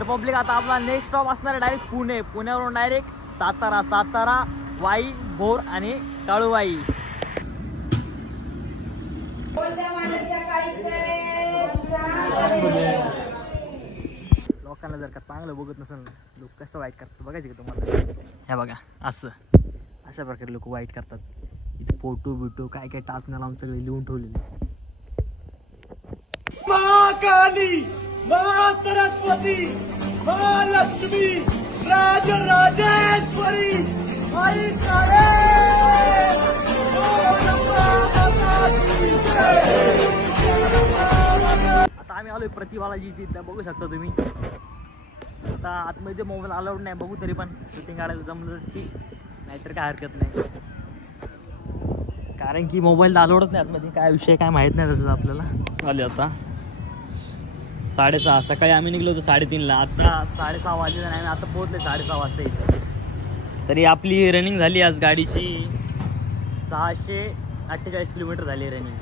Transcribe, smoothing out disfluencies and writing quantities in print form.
तर पब्लिक आता आपला नेक्स्ट स्टॉप असणार आहे डायरेक्ट पुणे, पुण्यावरून डायरेक्ट सातारा, सातारा वाई, भोर आणि काळूबाई. लोकांना जर का चांगलं बघत नसेल ना, लोक कसं वाईट करतात बघायचं का तुम्हाला? हे बघा असं अशा प्रकारे लोक वाईट करतात. इथे फोटो बिटो काय काय टाचण्या लावून सगळे लिहून ठेवलेले. महाकाली, महासरस्वती, महालक्ष्मी, राजराजेश्वरी, आई सारे. आता आम्ही आलोय प्रतिबालाजीची, इथं बघू शकता तुम्ही. आता आतमध्ये मोबाईल अलाउड नाही, बघू तरी पण शूटिंग काढायला जमलं तर ठीक, नाहीतर काय हरकत नाही. कारण की मोबाईल अलाउडच नाही आतमध्ये, काय विषय काय माहीत नाही तसं आपल्याला. आले आता 6:30, सकाळी आम्ही निघलो होतो 3:30ला, आता 6:30 वाजले नाही, आता पोहोचले 6:30 वाजता इथं. तरी आपली रनिंग झाली आज गाडीची 648 किलोमीटर झाली रनिंग.